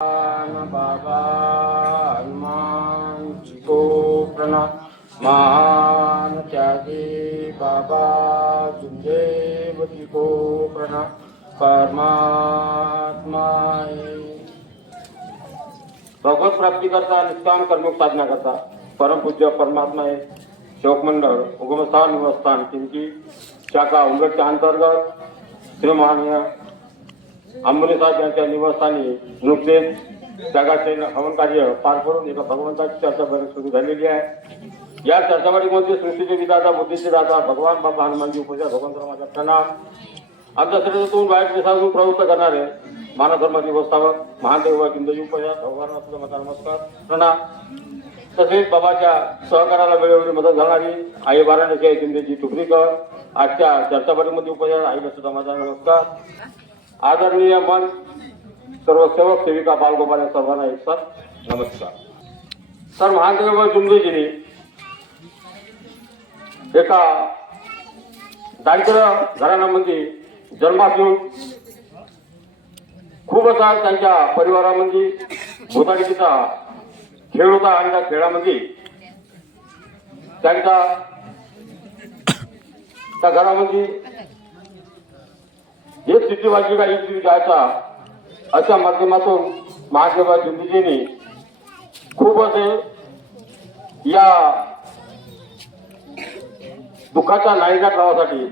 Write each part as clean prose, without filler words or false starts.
बाबा हनुमान जी को प्रणाम। महान त्यागी बाबा सुखदेव जी को प्रणाम। परमात्मा भगवत प्राप्ति करता निष्काम कर्म साधना करता परम पूज्य परमात्मा है शोक मंडळ उगमस्थान निवासस्थान किंची शाखा उमरटच्या अंतर्गत श्रीमान्य आंबोली साहेब यांच्या निवासस्थानी नुकतेच जगाचे हवन कार्य पार करून एका भगवंताची चर्चा बरेच सुरू झालेली आहे। या चर्चामध्ये सृष्टीचे विधाता बुद्धीचे दाता भगवान बाबा हनुमानजी उपजा भगवंतराव माझा प्रणाम। आमच्या शरीरातून वाईट दिशातून प्रवृत्त करणारे मानव धर्माचे व्यवस्थापक महादेव हिंदू उपजा भगवान माझा नमस्कार प्रणाम। तसेच बाबाच्या सहकाराला वेळोवेळी मदत घालणारी आई वाराणसी शिंदेजी टुकडीकर आजच्या चर्चामध्ये उपजा आईला सुद्धा माझा नमस्कार। आदरणीय मन सर्व सेवक सेविका बालगोपाल सर्वांना एक साथ नमस्कार। सर महादेव जुमदेजींनी एका दारिद्र्य घराण्यामध्ये जन्मात येऊन खूप असा त्यांच्या परिवारामध्ये भूताडीचा खेळ होता आणि त्या खेळामध्ये त्यांच्या त्या घरामध्ये एक स्थिती वाजली का एक स्थिती जायचा अशा माध्यमातून महादेव जुमदेजींनी खूप असे या दुःखाच्या नायका लावण्यासाठी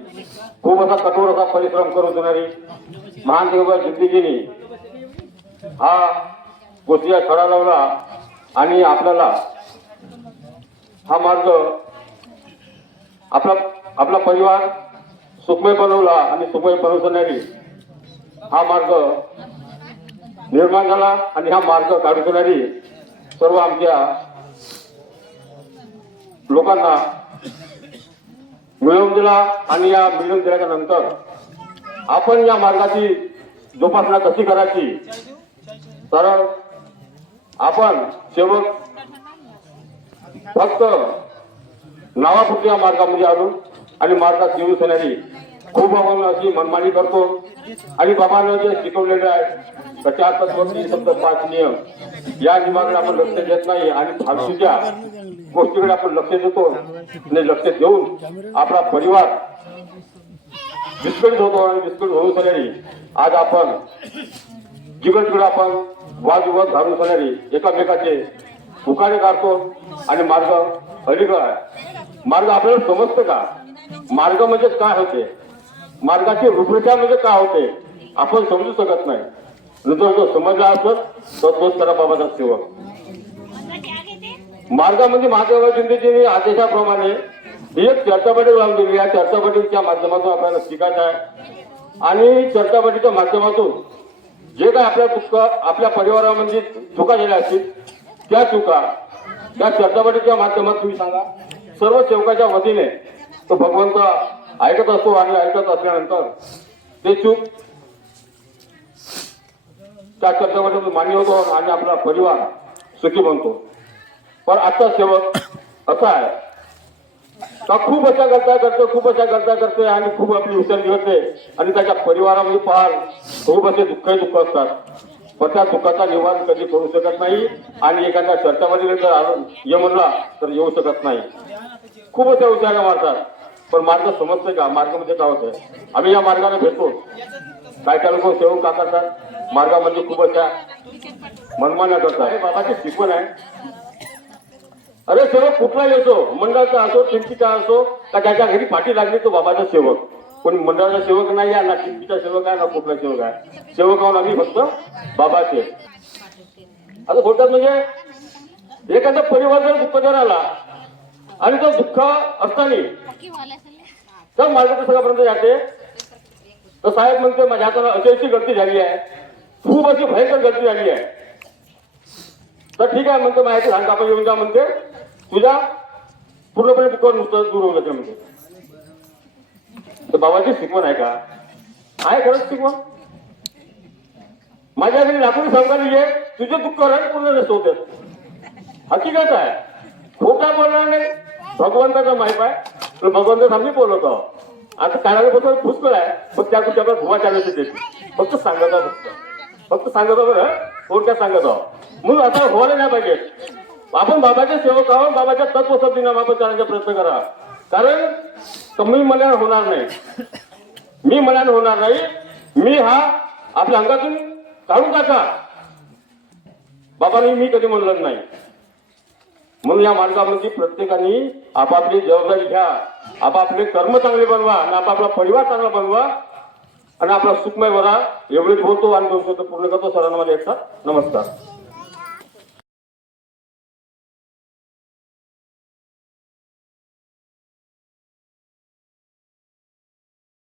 खूप असा कठोर असा परिश्रम करून देणारी महादेव जुमदेजींनी हा गोष्टीला छडा लावला आणि आपल्याला हा मार्ग आपला परिवार सुखमय बनवला आणि सुखमय बनवण्यासाठी हा मार्ग निर्माण झाला आणि हा मार्ग काढण्यासाठी सर्व आमच्या लोकांना मिळवून दिला आणि या मिळवून दिल्याच्या नंतर आपण या मार्गाची जोपासना कशी करायची तर आपण सेवक फक्त नावापुरती या मार्गामध्ये आलो आणि मार्गात येऊ येणारी खूप आपण अशी मनमानी करतो आणि बाबांना जे शिकवलेले आहे त्याच्या तत्वज्ञ शब्द 5 नियम या नियमाकडे आपण लक्ष देत नाही आणि फालतूच्या गोष्टीकडे आपण लक्ष देतो आणि लक्ष देऊन आपला परिवार विस्कळीत होतो आणि विस्कळीत होऊन सगळी आज आपण जीवनकडे आपण वादविवाद घालून सगळी एकामेकाचे उकाडे काढतो आणि मार्ग अलीगड आहे। मार्ग आपल्याला समजतं का? मार्ग म्हणजे काय होते, मार्गाची रूपरेषा म्हणजे काय होते आपण समजू शकत नाही। जो समजला असत तो तोच खरा बाबाचा सेवक। मार्गामध्ये महादेव जुमदेजींनी आदेशाप्रमाणे एक चर्चापटी लावून दिली। या चर्चापटीच्या माध्यमातून आपल्याला शिकायचं आहे आणि चर्चापटीच्या माध्यमातून जे काय आपल्या दुःख आपल्या परिवारामध्ये चुका झाल्या असतील त्या चुका त्या चर्चापटीच्या माध्यमातून तुम्ही सांगा। सर्व सेवकाच्या वतीने तो भगवंत ऐकत असतो आणि ऐकत असल्यानंतर ते चूक त्या चर्चापटीतून मान्य होतो आणि आपला परिवार सुखी बनतो। पण आजचा सेवक असा आहे का खूप अशा गलत्या करते आणि खूप आपली विसर्जी होते आणि त्याच्या परिवारामध्ये पाहाल खूप असे दुःख असतात पण त्या दुःखाचा निवारण कधी करू शकत नाही आणि एखाद्या चर्चामध्ये जर ये म्हणला तर येऊ शकत नाही। खूप अशा विचार मारतात पण मार्ग समजते का? मार्गामध्ये काय होतं? आम्ही या मार्गाने भेटतो काय काय लोक सेवक का करतात मार्गामध्ये खूप अशा मनमान्या करतात। बाबाची शिकवण आहे। अरे सेवक कुठला येतो मंडळाचा असो चिंतीचा असो का त्याच्या घरी पाठी लागली तो बाबाचा सेवक। कोणी मंडळाचा सेवक नाही आहे ना चिंतीचा सेवक आहे ना कुठला सेवक आहे। सेवक आहोत आम्ही फक्त बाबाचे। आता थोडक्यात म्हणजे एखादा परिवार जर दुःख जर आला आणि तो दुःख असताना तर मार्गाच्या सगळ्यापर्यंत जाते तर साहेब म्हणते माझ्या हाताला अशी गलती झाली आहे खूप अशी भयंकर गलती झाली आहे तर ठीक आहे म्हणते माझ्या लहान कापा येऊन जा म्हणते तुझ्या पूर्णपणे दुःखावर नुसतं दूर होऊ म्हणते। तर बाबाची शिकवण आहे का? आहे खरंच शिकवण। माझ्या घरी लाकूड सावकारी आहे तुझे दुःख पूर्ण नसत होते हकीकत आहे खोटा बोलणार नाही। भगवंताचा माहिती आहे तर भगवंत आम्ही बोलवतो आता कानाला पुष्कळ आहे पण त्या गोष्टी आपण भुवा चालू देते फक्त सांगता बरं थोडक्यात सांगत आहोत. म्हणून असं व्हायला नाही पाहिजे. आपण बाबाचे सेवक आहोत, बाबाच्या तत्वसंधीना आपण करण्याचा प्रयत्न करा. कारण कमी मनाने होणार नाही, मी मनाने होणार नाही, मी हा आपल्या अंगातून काढून टाका बाबांनी मी कधी म्हणलं नाही. म्हणून या मार्गामध्ये प्रत्येकाने आपापली जबाबदारी घ्या, आपापले कर्म चांगले बनवा आणि आपापला परिवार चांगला बनवा आणि आपला सुखमय बरा. एवढेच बोलतो आणि दोन शब्द पूर्ण करतो. सर्वांना माझ्या एकटा नमस्कार.